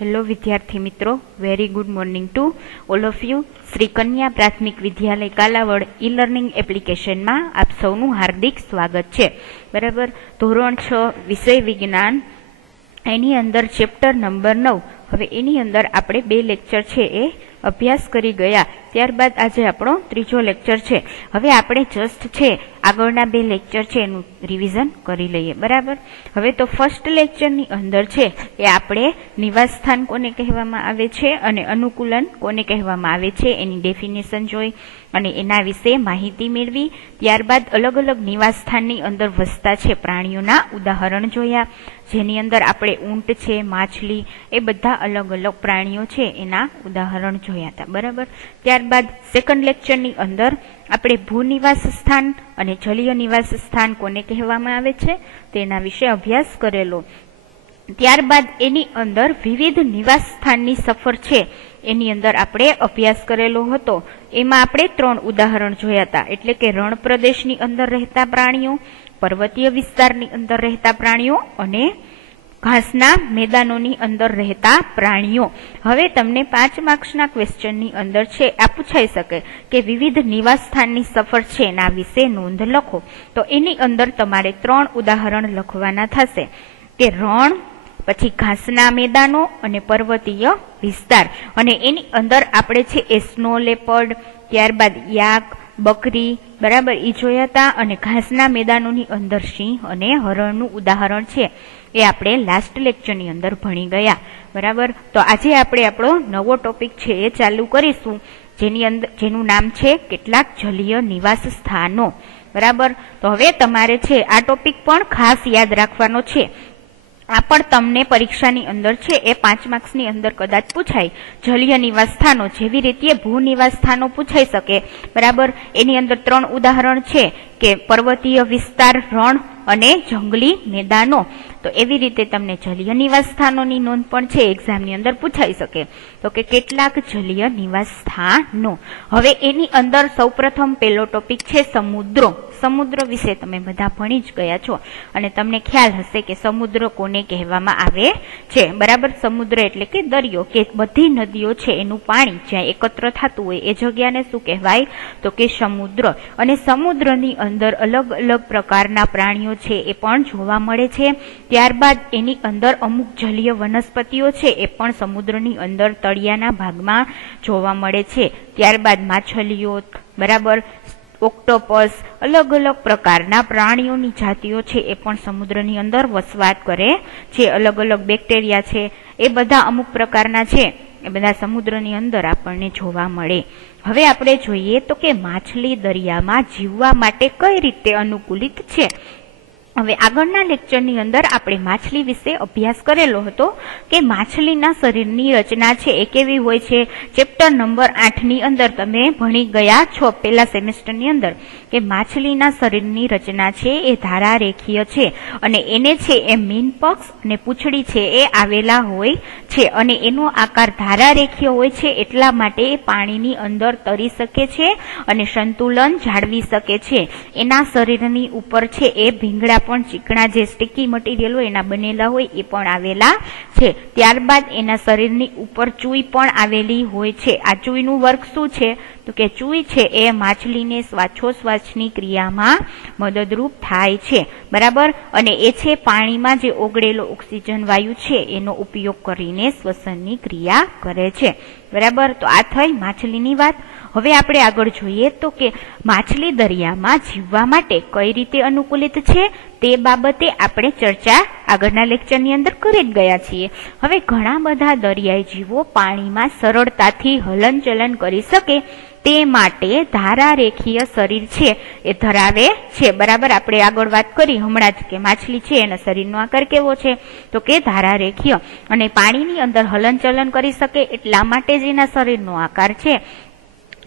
Hello વિદ્યાર્થી મિત્રો, very good morning to all of you. Shri કન્યા પ્રાથમિક વિદ્યાલય કાલાવડ ઈ લર્નિંગ એપ્લિકેશનમાં આપ સૌનું હાર્દિક સ્વાગત છે. બરાબર, ધોરણ 6 વિષય વિજ્ઞાન, એની અંદર ચેપ્ટર નંબર 9. હવે એની અંદર આપણે 2 લેક્ચર છે એ અભ્યાસ કરી ગયા. ત્યારબાદ આજે આપણો ત્રીજો લેક્ચર છે. હવે આપણે જસ્ટ છે આગળના 2 લેક્ચર છે એનું રિવિઝન કરી લઈએ. બરાબર, હવે તો ફર્સ્ટ લેક્ચરની અંદર છે એ આપણે નિવાસ સ્થાન કોને કહેવામાં આવે છે અને અનુકૂલન કોને કહેવામાં આવે છે એની ડેફિનેશન જોઈ અને એના વિશે માહિતી મેળવી. ત્યારબાદ અલગ અલગ નિવાસ સ્થાનની અંદર વસતા છે પ્રાણીઓના ઉદાહરણ જોયા, જેની અંદર આપણે ઊંટ છે, માછલી, એ બધા અલગ અલગ પ્રાણીઓ છે એના ઉદાહરણ જોયા હતા. બરાબર, ત્યારબાદ સેકન્ડ લેક્ચરની અંદર આપણે ભૂનિવાસ સ્થાન અને જલીય નિવાસ સ્થાન કોને કહેવામાં આવે છે તેના વિશે અભ્યાસ કરેલો. ત્યારબાદ એની અંદર વિવિધ નિવાસ સ્થાનની સફર છે એની અંદર આપણે અભ્યાસ કરેલો હતો. એમાં આપણે 3 ઉદાહરણ જોયા હતા, એટલે કે રણ પ્રદેશની અંદર રહેતા પ્રાણીઓ, પર્વતીય વિસ્તારની અંદર રહેતા પ્રાણીઓ અને ઘાસના મેદાનોની અંદર રહેતા પ્રાણીઓ. હવે તમને 5 માર્ક્સના ક્વેશ્ચનની અંદર છે આ પૂછાઈ શકે કે વિવિધ નિવાસ સ્થાનની સફર છે એના વિશે નોંધ લખો. તો એની અંદર તમારે 3 ઉદાહરણ લખવાના થશે કે રણ, પછી ઘાસના મેદાનો અને પર્વતીય વિસ્તાર. અને એની અંદર આપણે છે એ સ્નો લેપર્ડ, ત્યારબાદ યાક, બકરી, બરાબર, એ જોયા હતા. અને ઘાસના મેદાનોની અંદર સિંહ અને હરણનું ઉદાહરણ છે એ આપણે લાસ્ટ લેક્ચરની અંદર ભણી ગયા. બરાબર, તો આજે આપણે આપણો નવો ટોપિક છે એ ચાલુ કરીશું, જેનું નામ છે કેટલાક જલીય નિવાસ સ્થાનો. બરાબર, તો હવે તમારે છે આ ટોપિક પણ ખાસ યાદ રાખવાનો છે. આ પણ તમને પરીક્ષાની અંદર છે એ 5 માર્ક્સની અંદર કદાચ પૂછાય. જલીય નિવાસ સ્થાનો જેવી રીતે ભૂ નિવાસ સ્થાનો પૂછાઈ શકે. બરાબર, એની અંદર 3 ઉદાહરણ છે કે પર્વતીય વિસ્તાર, રણ અને જંગલી મેદાનો. તો એવી રીતે તમને જલીય નિવાસ સ્થાનોની નોંધ પણ છે એક્ઝામની અંદર પૂછાઈ શકે. તો કે કેટલાક જલીય નિવાસ સ્થાનો. હવે એની અંદર સૌપ્રથમ પહેલો ટોપિક છે સમુદ્રો. સમુદ્ર વિશે તમે બધા ભણી જ ગયા છો અને તમને ખ્યાલ હશે કે સમુદ્ર કોને કહેવામાં આવે છે. બરાબર, સમુદ્ર એટલે કે દરિયો, કે બધી નદીઓ છે એનું પાણી જ્યાં એકત્ર થતું હોય એ જગ્યાને શું કહેવાય તો કે સમુદ્ર. અને સમુદ્રની અંદર અલગ અલગ પ્રકારના પ્રાણીઓ છે એ પણ જોવા મળે છે. ત્યારબાદ એની અંદર અમુક જલીય વનસ્પતિઓ છે એ પણ સમુદ્રની અંદર તળિયાના ભાગમાં જોવા મળે છે. ત્યારબાદ માછલીઓ, બરાબર, ઓક્ટોપસ, અલગ અલગ પ્રકારના પ્રાણીઓની જાતિઓ છે એ પણ સમુદ્રની અંદર વસવાટ કરે છે. અલગ અલગ બેક્ટેરિયા છે એ બધા અમુક પ્રકારના છે એ બધા સમુદ્રની અંદર આપણને જોવા મળે. હવે આપણે જોઈએ તો કે માછલી દરિયામાં જીવવા માટે કઈ રીતે અનુકૂલિત છે. હવે આગળના લેક્ચરની અંદર આપણે માછલી વિશે અભ્યાસ કરેલો હતો કે માછલીના શરીરની રચના છે એ કેવી હોય છે. ચેપ્ટર નંબર 8ની અંદર તમે ભણી ગયા છો પહેલા સેમેસ્ટરની અંદર કે માછલીના શરીરની રચના છે એ ધારારેખીય છે અને એને છે એ મીનપક્ષ અને પૂંછડી છે એ આવેલા હોય છે અને એનો આકાર ધારારેખીય હોય છે. એટલા માટે એ પાણીની અંદર તરી શકે છે અને સંતુલન જાળવી શકે છે. એના શરીરની ઉપર છે એ ભીંગડા પણ ચીકણા જે સ્ટીકી મટીરિયલ હોય એના બનેલા હોય એ પણ આવેલા છે. ત્યારબાદ એના શરીરની ઉપર ચૂઈ પણ આવેલી હોય છે. આ ચૂઈનું વર્ક શું છે તો કે ચૂઈ છે એ માછલીને શ્વાસોશ્વાસની ક્રિયામાં મદદરૂપ થાય છે. બરાબર, અને એ છે પાણીમાં જે ઓગળેલો ઓક્સિજન વાયુ છે એનો ઉપયોગ કરીને શ્વસનની ક્રિયા કરે છે. બરાબર, તો આ થઈ માછલીની વાત. હવે આપણે આગળ જોઈએ તો કે માછલી દરિયામાં જીવવા માટે કઈ રીતે અનુકૂલિત છે તે બાબતે આપણે ચર્ચા આગળના લેક્ચરની અંદર કરી જ ગયા છીએ. હવે ઘણા બધા દરિયાઈ જીવો પાણીમાં સરળતાથી હલનચલન કરી શકે તે માટે ધારારેખીય શરીર છે એ ધરાવે છે. બરાબર, આપણે આગળ વાત કરી હમણાં જ કે માછલી છે એના શરીરનો આકાર કેવો છે તો કે ધારારેખીય, અને પાણીની અંદર હલનચલન કરી શકે એટલા માટે જ એના શરીરનો આકાર છે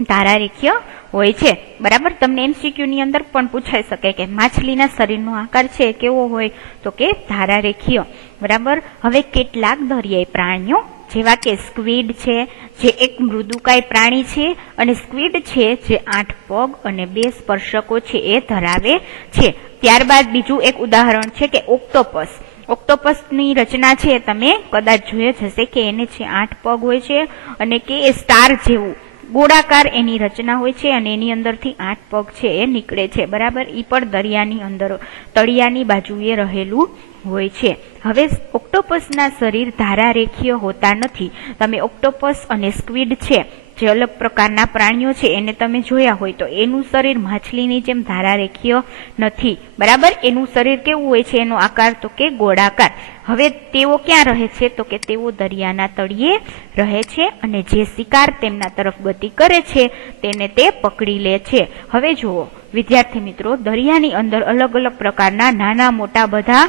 ધારારેખીય હોય છે. બરાબર, તમને MCQ ની અંદર પણ પૂછાઈ શકે કે માછલીના શરીરનો આકાર છે કેવો હોય તો કે ધારારેખીય. બરાબર, હવે કેટલાક દરિયાઈ પ્રાણીઓ જેવા કે સ્ક્વિડ છે જે એક મૃદુકાય પ્રાણી છે અને સ્ક્વિડ છે જે 8 પગ અને 2 સ્પર્શકો છે એ ધરાવે છે. ત્યારબાદ બીજું એક ઉદાહરણ છે કે ઓક્ટોપસ. ઓક્ટોપસની રચના છે તમે કદાચ જોઈ જ હશે કે એને છે 8 પગ હોય છે અને કે એ સ્ટાર જેવું ગોળાકાર એની રચના હોય છે અને એની અંદરથી 8 પગ છે એ નીકળે છે, બરાબર. એ પણ દરિયાની અંદર તળિયાની બાજુએ રહેલું હોય છે. હવે ઓક્ટોપસના શરીર ધારારેખીય હોતા નથી. તમે ઓક્ટોપસ અને સ્ક્વિડ છે જે અલગ પ્રકારના પ્રાણીઓ છે એને તમે જોયા હોય તો એનું શરીર માછલીની જેમ ધારારેખીય નથી, બરાબર. એનું શરીર કેવું હોય છે, એનો આકાર તો કે ગોળાકાર. હવે તેઓ ક્યાં રહે છે તો કે તેઓ દરિયાના તળિયે રહે છે અને જે શિકાર તેમના તરફ ગતિ કરે છે તેને તે પકડી લે છે. હવે જુઓ વિદ્યાર્થી મિત્રો, દરિયાની અંદર અલગ અલગ પ્રકારના નાના મોટા બધા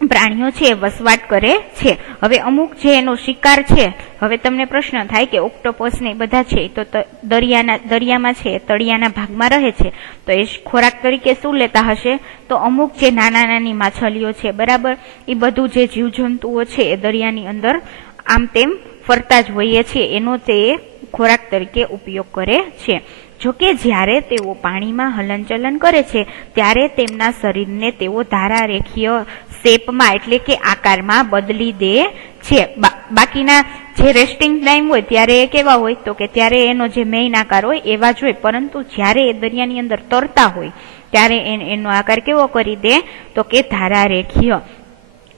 પ્રાણીઓ છે વસવાટ કરે છે. હવે અમુક જે એનો શિકાર છે, હવે તમને પ્રશ્ન થાય કે ઓક્ટોપસ ને બધા છે તો દરિયામાં છે તળિયાના ભાગમાં રહે છે તો એ ખોરાક તરીકે શું લેતા હશે, તો અમુક જે નાની માછલીઓ છે, બરાબર, એ બધું જે જીવજંતુઓ છે એ દરિયાની અંદર આમ તેમ ફરતા જ હોઈએ છે, એનો તે ખોરાક તરીકે ઉપયોગ કરે છે. જોકે જ્યારે તેઓ પાણીમાં હલનચલન કરે છે ત્યારે તેમના શરીરને તેઓ ધારારેખીય શેપમાં એટલે કે આકારમાં બદલી દે છે. બાકીના જે રેસ્ટિંગ ટાઈમ હોય ત્યારે એ કેવા હોય તો કે ત્યારે એનો જે મેઇન આકાર હોય એવા જ હોય, પરંતુ જ્યારે એ દરિયાની અંદર તરતા હોય ત્યારે એનો આકાર કેવો કરી દે તો કે ધારારેખીય.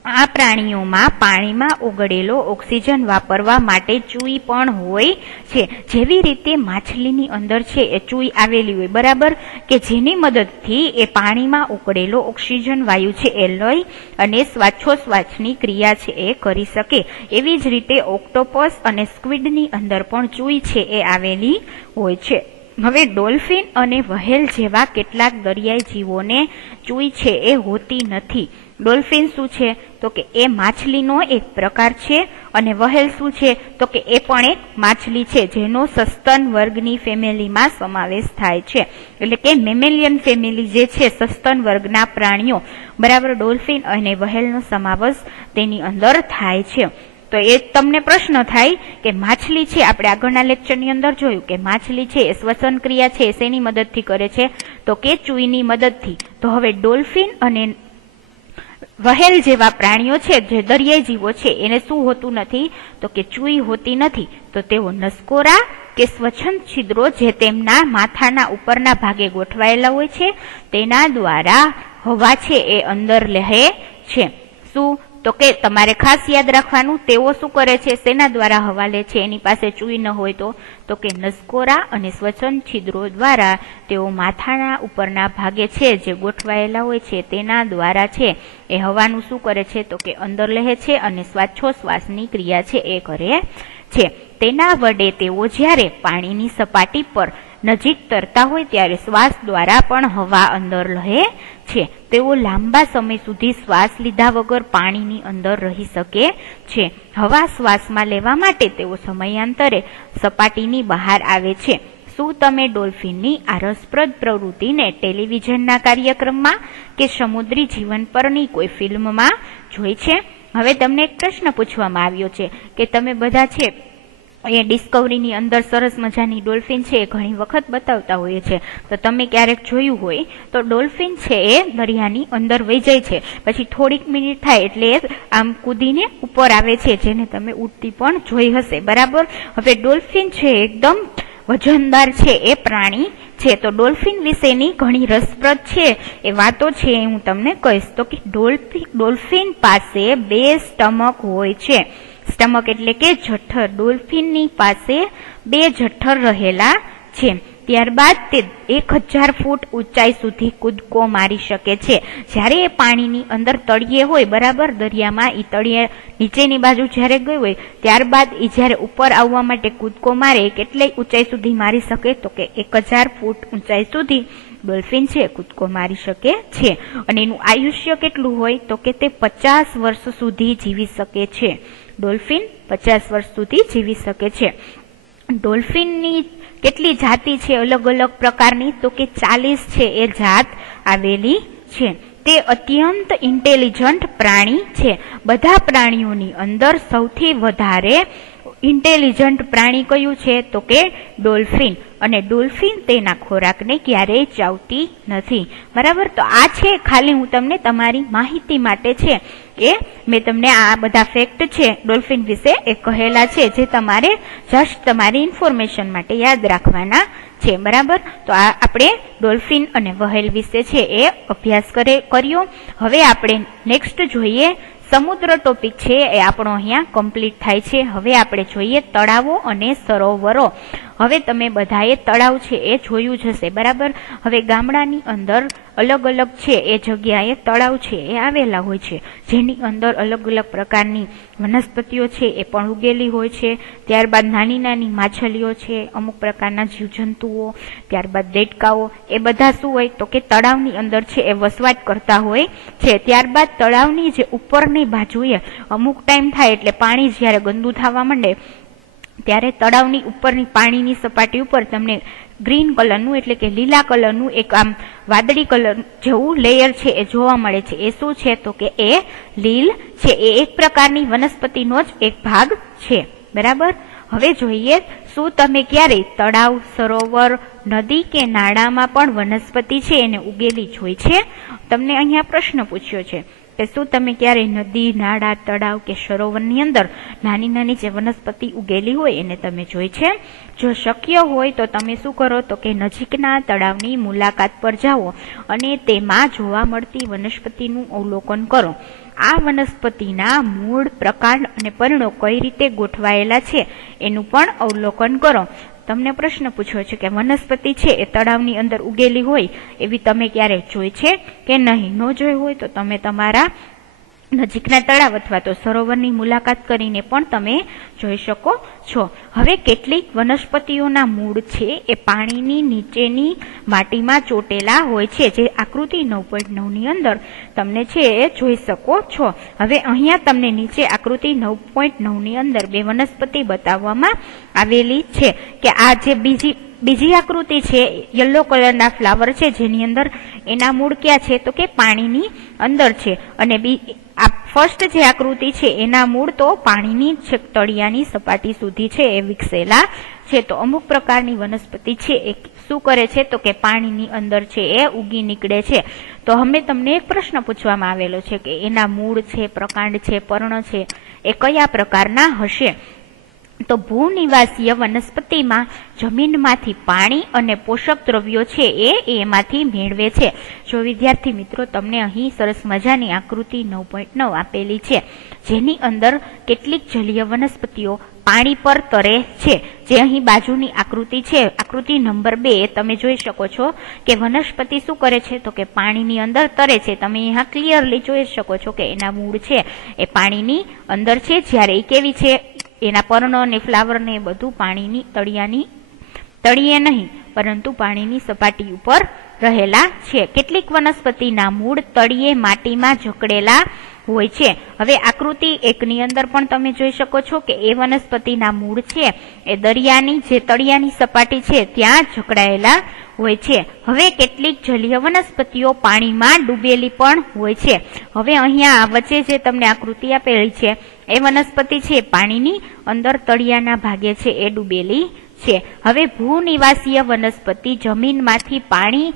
આ પ્રાણીઓમાં પાણીમાં ઓગળેલો ઓક્સિજન વાપરવા માટે ચૂઈ પણ હોય છે. જેવી રીતે માછલીની અંદર છે એ ચૂઈ આવેલી હોય, બરાબર, કે જેની મદદથી એ પાણીમાં ઓગળેલો ઓક્સિજન વાયુ છે એ લઈ અને શ્વાસોશ્વાસની ક્રિયા છે એ કરી શકે. એવી જ રીતે ઓક્ટોપસ અને સ્ક્વિડની અંદર પણ ચૂઈ છે એ આવેલી હોય છે. હવે ડોલ્ફિન અને વહેલ જેવા કેટલાક દરિયાઈ જીવોને ચૂઈ છે એ હોતી નથી. ડોલ્ફિન શું છે તો કે એ માછલીનો એક પ્રકાર છે અને વહેલ શું છે તો કે એ પણ એક માછલી છે જેનો સસ્તન વર્ગની ફેમિલીમાં સમાવેશ થાય છે. એટલે કે મેમેલિયન ફેમિલી જે છે સસ્તન વર્ગના પ્રાણીઓ, બરાબર, ડોલ્ફિન અને વહેલનો સમાવેશ તેની અંદર થાય છે. તો એ તમને પ્રશ્ન થાય કે માછલી છે, આપણે આગળના લેક્ચરની અંદર જોયું કે માછલી છે એ શ્વસન ક્રિયા છે શેની મદદથી કરે છે તો કે ચૂઈની મદદથી. તો હવે ડોલ્ફિન અને વહેલ જેવા પ્રાણીઓ છે જે દરિયાઈ જીવો છે એને શું હોતું નથી તો કે ચૂઈ હોતી નથી. તો તેઓ નસકોરા કે સ્વચ્છંદ છિદ્રો જે તેમના માથાના ઉપરના ભાગે ગોઠવાયેલા હોય છે તેના દ્વારા હવા છે એ અંદર લહે છે. શું તો કે તમારે ખાસ યાદ રાખવાનું, તેઓ શું કરે છે, શેના દ્વારા હવા લે છે, એની પાસે ચૂઈ ન હોય તો કે નસકોરા અને સ્વચ્છંદ છિદ્રો દ્વારા તેઓ માથાના ઉપરના ભાગે છે જે ગોઠવાયેલા હોય છે તેના દ્વારા છે એ હવાનું શું કરે છે તો કે અંદર લે છે અને શ્વાસોશ્વાસની ક્રિયા છે એ કરે છે. તેના વડે તેઓ જ્યારે પાણીની સપાટી પર નજીક તરતા હોય ત્યારે શ્વાસ દ્વારા પણ હવા અંદર લહે છે. તેઓ લાંબા સમય સુધી શ્વાસ લીધા વગર પાણીની અંદર રહી શકે છે. હવા શ્વાસમાં લેવા માટે તેઓ સમયાંતરે સપાટીની બહાર આવે છે. શું તમે ડોલ્ફિનની આ રસપ્રદ પ્રવૃત્તિને ટેલિવિઝનના કાર્યક્રમમાં કે સમુદ્રી જીવન પરની કોઈ ફિલ્મમાં જોઈ છે? હવે તમને એક પ્રશ્ન પૂછવામાં આવ્યો છે કે તમે બધા છે એ ડિસ્કવરીની અંદર સરસ મજાની ડોલ્ફિન છે એ ઘણી વખત બતાવતા હોઈએ છે, તો તમે ક્યારેક જોયું હોય તો ડોલ્ફિન છે એ દરિયાની અંદર વહી જાય છે, પછી થોડીક મિનિટ થાય એટલે આમ કૂદીને ઉપર આવે છે, જેને તમે ઉડતી પણ જોઈ હશે, બરાબર. હવે ડોલ્ફિન છે એકદમ વજનદાર છે એ પ્રાણી છે. તો ડોલ્ફિન વિશેની ઘણી રસપ્રદ છે એ વાતો છે એ હું તમને કહીશ. તો કે ડોલ્ફિન પાસે 2 સ્ટમક હોય છે. સ્ટમક એટલે કે જઠર. ડોલ્ફિનની પાસે 2 જઠર રહેલા છે. ત્યારબાદ તે 1000 ફૂટ ઊંચાઈ સુધી કૂદકો મારી શકે છે. જ્યારે એ પાણીની અંદર તળિયે હોય, બરાબર, દરિયામાં એ તળિયે નીચેની બાજુ જ્યારે ગઈ હોય ત્યારબાદ એ જ્યારે ઉપર આવવા માટે કૂદકો મારે કેટલી ઊંચાઈ સુધી મારી શકે તો કે 1000 ફૂટ ઊંચાઈ સુધી ડોલ્ફિન છે કૂદકો મારી શકે છે. અને એનું આયુષ્ય કેટલું હોય તો કે તે 50 વર્ષ સુધી જીવી શકે છે. ડોલ્ફિન 50 વર્ષ સુધી જીવી શકે છે. ડોલ્ફિનની કેટલી જાતિ છે અલગ અલગ પ્રકારની તો કે 40 છે એ જાત આવેલી છે. તે અત્યંત ઇન્ટેલિજન્ટ પ્રાણી છે. બધા પ્રાણીઓની અંદર સૌથી વધારે ઇન્ટેલિજન્ટ પ્રાણી કયું છે તો કે ડોલ્ફિન, અને ડોલ્ફિન તેના ખોરાકને ક્યારેય ચાવતી નથી. બરાબર, તો આ છે ખાલી હું તમને તમારી માહિતી માટે છે એ મેં તમને આ બધા ફેક્ટ છે ડોલ્ફિન વિશે એ કહેલા છે, જે તમારે જસ્ટ તમારી ઇન્ફોર્મેશન માટે યાદ રાખવાના છે. બરાબર, તો આ આપણે ડોલ્ફિન અને વહેલ વિશે છે એ અભ્યાસ કર્યો. હવે આપણે નેક્સ્ટ જોઈએ સમુદ્ર ટોપિક છે એ આપણો અહીંયા કમ્પ્લીટ થાય છે. હવે આપણે જોઈએ તળાવો અને સરોવરો. હવે તમે બધાએ તળાવ છે એ જોયું જ હશે. બરાબર, હવે ગામડાની અંદર અલગ અલગ છે એ જગ્યાએ તળાવ છે એ આવેલા હોય છે, જેની અંદર અલગ અલગ પ્રકારની વનસ્પતિઓ છે એ પણ ઉગેલી હોય છે. ત્યારબાદ નાની નાની માછલીઓ છે, અમુક પ્રકારના જીવજંતુઓ, ત્યારબાદ દેડકાઓ, એ બધા શું હોય તો કે તળાવની અંદર છે એ વસવાટ કરતા હોય છે. ત્યારબાદ તળાવની જે ઉપરની બાજુએ અમુક ટાઈમ થાય એટલે પાણી જ્યારે ગંદુ થવા માંડે ત્યારે તળાવની ઉપરની પાણીની સપાટી ઉપર તમને ગ્રીન કલરનું એટલે કે લીલા કલરનું એક આમ વાદળી કલર જેવું લેયર છે એ જોવા મળે છે. એ શું છે તો કે એ લીલ છે. એ એક પ્રકારની વનસ્પતિનો જ એક ભાગ છે. બરાબર, હવે જોઈએ શું તમે ક્યારેય તળાવ, સરોવર, નદી કે નાળામાં પણ વનસ્પતિ છે એને ઉગેલી જોઈ છે? તમને અહીંયા પ્રશ્ન પૂછ્યો છે કે શું તમે ક્યારેય નદી, નાળા, તળાવ કે સરોવરની અંદર નાની નાની જે વનસ્પતિ ઉગેલી હોય એને તમે જોઈ છે? જો શક્ય હોય તો તમે શું કરો તો કે નજીકના તળાવની મુલાકાત પર જાઓ અને તેમાં જોવા મળતી વનસ્પતિનું અવલોકન કરો. આ વનસ્પતિના મૂળ, પ્રકાંડ અને પર્ણો કઈ રીતે ગોઠવાયેલા છે એનું પણ અવલોકન કરો. તમને પ્રશ્ન પૂછ્યો છે કે વનસ્પતિ છે એ તળાવની અંદર ઉગેલી હોય એવી તમે ક્યારે જોઈ છે કે નહીં? ન જોઈ હોય તો તમે તમારા નજીકના તળાવ અથવા તો સરોવરની મુલાકાત કરીને પણ તમે જોઈ શકો છો. હવે કેટલીક વનસ્પતિઓના મૂળ છે એ પાણીની નીચેની માટીમાં ચોટેલા હોય છે, જે આકૃતિ 9.9 ની અંદર તમને છે એ જોઈ શકો છો. હવે અહીંયા તમને નીચે આકૃતિ 9.9 ની અંદર બે વનસ્પતિ બતાવવામાં આવેલી છે કે આ જે બીજી આકૃતિ છે યલો કલરના ફ્લાવર છે, જેની અંદર એના મૂળ ક્યાં છે તો કે પાણીની અંદર છે, અને આ ફર્સ્ટ જે આકૃતિ છે એના મૂળ તો પાણીની છેક તળિયાની સપાટી સુધી છે એ વિકસેલા છે. તો અમુક પ્રકારની વનસ્પતિ છે એ શું કરે છે તો કે પાણીની અંદર છે એ ઉગી નીકળે છે. તો હવે તમને એક પ્રશ્ન પૂછવામાં આવેલો છે કે એના મૂળ છે, પ્રકાંડ છે, પર્ણ છે એ કયા પ્રકારના હશે? તો ભૂનિવાસીય વનસ્પતિમાં જમીનમાંથી પાણી અને પોષક દ્રવ્યો છે એ એમાંથી મેળવે છે. જો વિદ્યાર્થી મિત્રો તમને અહીં સરસ મજાની આકૃતિ 9.9 આપેલી છે, જેની અંદર કેટલીક જલીય વનસ્પતિઓ પાણી પર તરે છે. જે અહીં બાજુની આકૃતિ છે, આકૃતિ નંબર 2, તમે જોઈ શકો છો કે વનસ્પતિ શું કરે છે તો કે પાણીની અંદર તરે છે. તમે અહીંયા ક્લિયરલી જોઈ શકો છો કે એના મૂળ છે એ પાણીની અંદર છે, જ્યારે એ કેવી છે, એના પર્ણો અને ફ્લાવર ને બધું પાણીની તળિયે નહીં પરંતુ પાણીની સપાટી ઉપર રહેલા છે. કેટલીક વનસ્પતિના મૂળ તળિયે માટીમાં જકડેલા હોય છે. હવે આકૃતિ 1 ની અંદર પણ તમે જોઈ શકો છો કે એ વનસ્પતિના મૂળ છે એ દરિયાની જે તળિયાની સપાટી છે ત્યાં જકડાયેલા હોય છે. હવે કેટલીક જલીય વનસ્પતિઓ પાણીમાં ડૂબેલી પણ હોય છે. હવે અહીંયા વચ્ચે જે તમને આકૃતિ આપેલી છે એ વનસ્પતિ છે પાણીની અંદર તળિયાના ભાગે છે એ ડૂબેલી છે. હવે ભૂનિવાસીય વનસ્પતિ જમીનમાંથી પાણી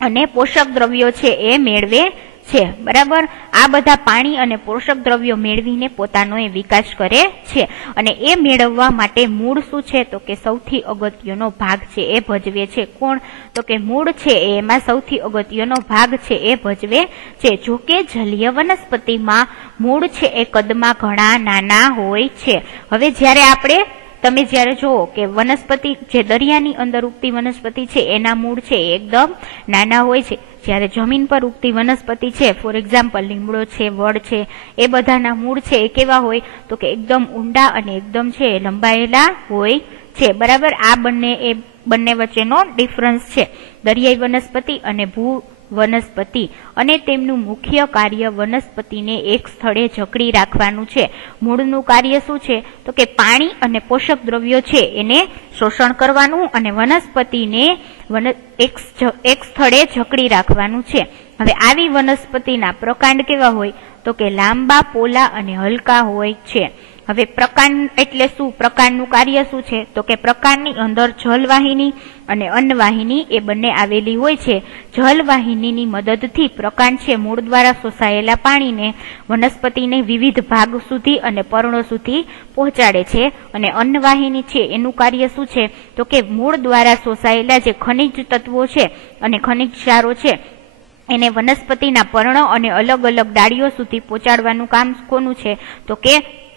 અને પોષક દ્રવ્યો છે એ મેળવે છે. બરાબર, આ બધા પાણી અને પોષક દ્રવ્યો મેળવીને પોતાનો એ વિકાસ કરે છે, અને એ મેળવવા માટે મૂળ શું છે તો કે સૌથી અગત્યનો ભાગ છે એ ભજવે છે. કોણ તો કે મૂળ છે એમાં સૌથી અગત્યનો ભાગ છે એ ભજવે છે. જોકે જલીય વનસ્પતિમાં મૂળ છે એ કદમાં ઘણા નાના હોય છે. હવે જ્યારે તમે જ્યારે જુઓ કે વનસ્પતિ જે દરિયાની અંદર ઉગતી વનસ્પતિ છે એના મૂળ છે એકદમ નાના હોય છે, જ્યારે જમીન પર ઉગતી વનસ્પતિ છે, ફોર એક્ઝામ્પલ લીમડો છે, વડ છે, એ બધાના મૂળ છે એ કેવા હોય તો કે એકદમ ઊંડા અને એકદમ છે લંબાયેલા હોય છે. બરાબર, આ બંને વચ્ચેનો ડિફરન્સ છે, દરિયાઈ વનસ્પતિ અને ભૂ વનસ્પતિ. અને તેમનું મુખ્ય કાર્ય વનસ્પતિને એક સ્થળે જકડી રાખવાનું છે. મૂળનું કાર્ય શું છે તો કે પાણી અને પોષક દ્રવ્યો છે એને શોષણ કરવાનું અને વનસ્પતિને એક સ્થળે જકડી રાખવાનું છે. હવે આવી વનસ્પતિના પ્રકાંડ કેવા હોય તો કે લાંબા, પોલા અને હલકા હોય છે. હવે પ્રકાંડ એટલે શું? પ્રકાંડનું કાર્ય શું છે? તો કે પ્રકાંડની અંદર જલવાહિની અને અન્નવાહિની એ બંને આવેલી હોય છે. જલવાહિનીની મદદથી પ્રકાંડ છે મૂળ દ્વારા શોષાયેલા પાણીને વનસ્પતિને વિવિધ ભાગ સુધી અને પર્ણો સુધી પહોંચાડે છે. અને અન્નવાહિની છે એનું કાર્ય શું છે? તો કે મૂળ દ્વારા શોષાયેલા જે ખનિજ તત્વો છે અને ખનિજ ક્ષારો છે એને વનસ્પતિના પર્ણો અને અલગ અલગ ડાળીઓ સુધી પહોંચાડવાનું કામ કોનું છે? તો કે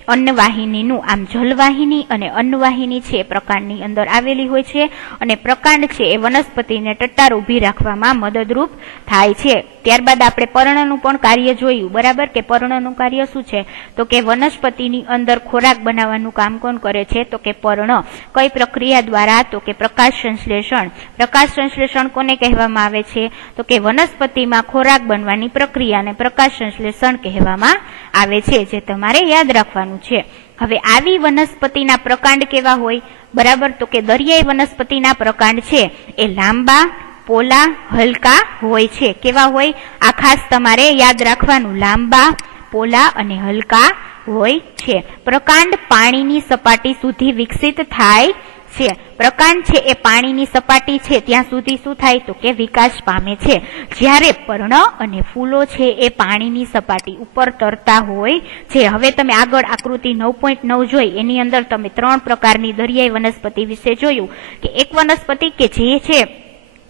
અન્નવાહિનીનું. આમ જલવાહિની અને અન્નવાહિની છે પ્રકાંડની અંદર આવેલી હોય છે અને પ્રકાંડ છે એ વનસ્પતિને ટટ્ટાર ઊભી રાખવામાં મદદરૂપ થાય છે. ત્યારબાદ આપણે પર્ણનું પણ કાર્ય જોયું, બરાબર, કે પર્ણનું કાર્ય શું છે? તો કે વનસ્પતિની અંદર ખોરાક બનાવવાનું કામ કોણ કરે છે? તો કે પર્ણ. કઈ પ્રક્રિયા દ્વારા? તો કે પ્રકાશ સંશ્લેષણ. પ્રકાશ સંશ્લેષણ કોને કહેવામાં આવે છે? તો કે વનસ્પતિમાં ખોરાક બનવાની પ્રક્રિયાને પ્રકાશ સંશ્લેષણ કહેવામાં આવે છે, જે તમારે યાદ રાખવાનું છે. હવે આવી વનસ્પતિના પ્રકાંડ કેવા હોય? બરાબર, તો કે દરિયાઈ વનસ્પતિના પ્રકાંડ છે એ લાંબા, પોલા, હલકા હોય છે. કેવા હોય? આ ખાસ તમારે યાદ રાખવાનું, લાંબા, પોલા અને હલકા હોય છે. પ્રકાંડ પાણીની સપાટી સુધી વિકસિત થાય છે. પ્રકાંડ છે એ પાણીની સપાટી છે ત્યાં સુધી શું થાય? તો કે વિકાસ પામે છે. જ્યારે પર્ણ અને ફૂલો છે એ પાણીની સપાટી ઉપર તરતા હોય છે. હવે તમે આગળ આકૃતિ 9.9 જોઈ, એની અંદર તમે 3 પ્રકારની દરિયાઈ વનસ્પતિ વિશે જોયું કે એક વનસ્પતિ કે જે છે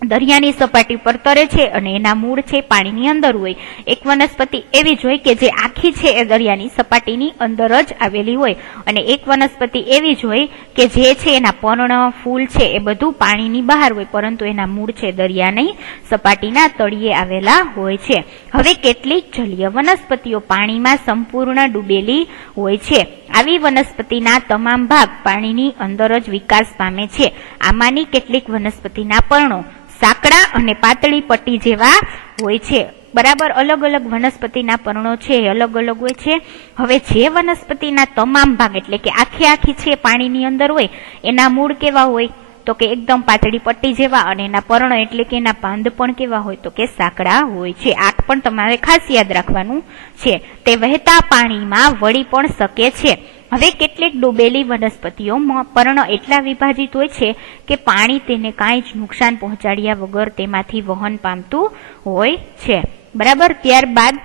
દરિયાની સપાટી પર તરે છે અને એના મૂળ છે પાણીની અંદર હોય. એક વનસ્પતિ એવી જ હોય કે જે આખી છે એ દરિયાની સપાટીની અંદર જ આવેલી હોય. અને એક વનસ્પતિ એવી જ હોય કે જે છે એના પર્ણ, ફૂલ છે એ બધું પાણીની બહાર હોય, પરંતુ એના મૂળ છે દરિયાની સપાટીના તળિયે આવેલા હોય છે. હવે કેટલીક જલીય વનસ્પતિઓ પાણીમાં સંપૂર્ણ ડૂબેલી હોય છે. આવી વનસ્પતિના તમામ ભાગ પાણીની અંદર જ વિકાસ પામે છે. આમાંની કેટલીક વનસ્પતિના પર્ણો સાંકડા અને પાતળી પટ્ટી જેવા હોય છે. બરાબર, અલગ અલગ વનસ્પતિના પર્ણો છે એ અલગ અલગ હોય છે. હવે જે વનસ્પતિના તમામ ભાગ એટલે કે આખી છે પાણીની અંદર હોય, એના મૂળ કેવા હોય? તો કે એકદમ પાતળી પટ્ટી જેવા, અને એના પર્ણો એટલે કે એના પાંદ પણ કેવા હોય? તો કે સાંકડા હોય છે. આ પણ તમારે ખાસ યાદ રાખવાનું છે. તે વહેતા પાણીમાં વળી પણ શકે છે. હવે કેટલીક ડૂબેલી વનસ્પતિઓમાં પર્ણ એટલા વિભાજિત હોય છે કે પાણી તેને કાંઈ જ નુકસાન પહોંચાડ્યા વગર તેમાંથી વહન પામતું હોય છે. બરાબર, ત્યારબાદ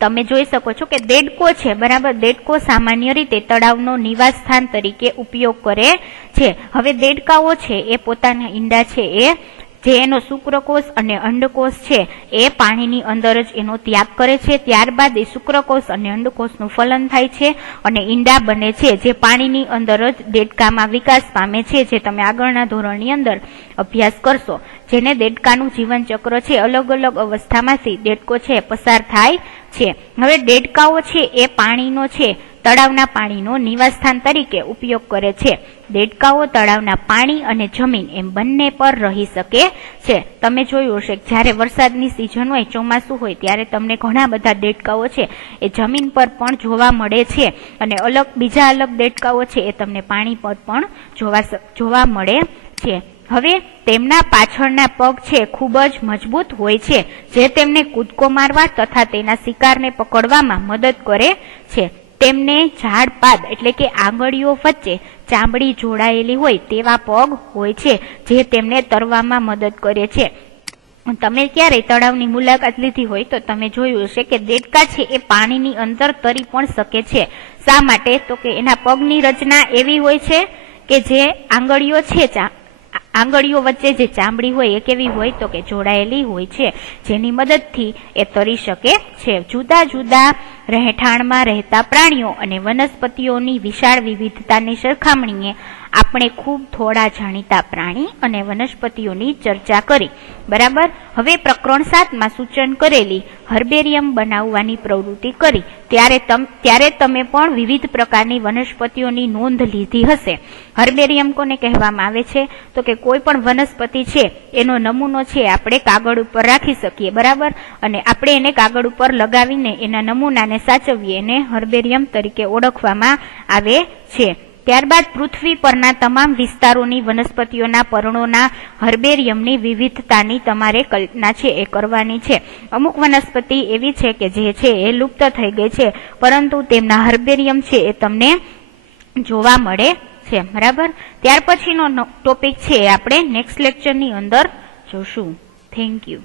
તમે જોઈ શકો છો કે દેડકો છે. બરાબર, દેડકો સામાન્ય રીતે તળાવનો નિવાસ સ્થાન તરીકે ઉપયોગ કરે છે. હવે દેડકાઓ છે એ પોતાના ઈંડા છે એ જે એનો શુક્રકોષ અને અંડકોષ છે એ પાણીની અંદર જ એનો ત્યાગ કરે છે. ત્યારબાદ એ શુક્રકોષ અને અંડકોષનું ફલન થાય છે અને ઈંડા બને છે, જે પાણીની અંદર જ દેડકામાં વિકાસ પામે છે, જે તમે આગળના ધોરણની અંદર અભ્યાસ કરશો. જેને દેડકાનું જીવન ચક્ર છે, અલગ અલગ અવસ્થામાંથી દેડકો છે પસાર થાય છે. હવે દેડકાઓ છે એ પાણીનો છે તળાવના પાણીનો નિવાસસ્થાન તરીકે ઉપયોગ કરે છે. દેડકાઓ તળાવના પાણી અને જમીન એમ બંને પર રહી શકે છે. તમે જોયું હશે જ્યારે વરસાદની સિઝન હોય, ચોમાસું હોય, ત્યારે તમને ઘણા બધા દેડકાઓ છે એ જમીન પર પણ જોવા મળે છે અને બીજા અલગ દેડકાઓ છે એ તમને પાણી પર પણ જોવા મળે છે. હવે તેમના પાછળના પગ છે ખૂબ જ મજબૂત હોય છે, જે તેમને કૂદકો મારવા તથા તેના શિકારને પકડવામાં મદદ કરે છે. તેમને ઝાડ પાદ એટલે કે આંગળીઓ વચ્ચે ચામડી જોડાયેલી હોય તેવા પગ હોય છે, જે તેમને તરવામાં મદદ કરે છે. તમે ક્યારેય તળાવની મુલાકાત લીધી હોય તો તમે જોયું હશે કે દેડકા છે એ પાણીની અંદર તરી પણ શકે છે. શા માટે? તો કે એના પગની રચના એવી હોય છે કે જે આંગળીઓ છે આંગળીઓ વચ્ચે જે ચામડી હોય એ કેવી હોય? તો કે જોડાયેલી હોય છે, જેની મદદથી એ તરી શકે છે. જુદા જુદા રહેઠાણમાં રહેતા પ્રાણીઓ અને વનસ્પતિઓની વિશાળ વિવિધતાની સરખામણીએ આપણે ખૂબ થોડા જાણીતા પ્રાણી અને વનસ્પતિઓની ચર્ચા કરી. બરાબર, હવે પ્રકરણ 7માં સૂચન કરેલી હર્બેરિયમ બનાવવાની પ્રવૃત્તિ કરી ત્યારે તમે પણ વિવિધ પ્રકારની વનસ્પતિઓની નોંધ લીધી હશે. હર્બેરિયમ કોને કહેવામાં આવે છે? તો કે કોઈ પણ વનસ્પતિ છે એનો નમૂનો છે આપણે કાગળ ઉપર રાખી શકીએ. બરાબર, અને આપણે એને કાગળ ઉપર લગાવીને એના નમૂનાને સાચવીએ, એને હર્બેરિયમ તરીકે ઓળખવામાં આવે છે. ત્યારબાદ પૃથ્વી પરના તમામ વિસ્તારોની વનસ્પતિઓના પર્ણોના હર્બેરિયમની વિવિધતાની તમારે કલ્પના છે એ કરવાની છે. અમુક વનસ્પતિ એવી છે કે જે છે એ લુપ્ત થઈ ગઈ છે, પરંતુ તેમના હર્બેરિયમ છે એ તમને જોવા મળે છે. બરાબર. ત્યાર પછીનો ટોપિક છે આપણે નેક્સ્ટ લેક્ચરની અંદર જોશું. Thank you.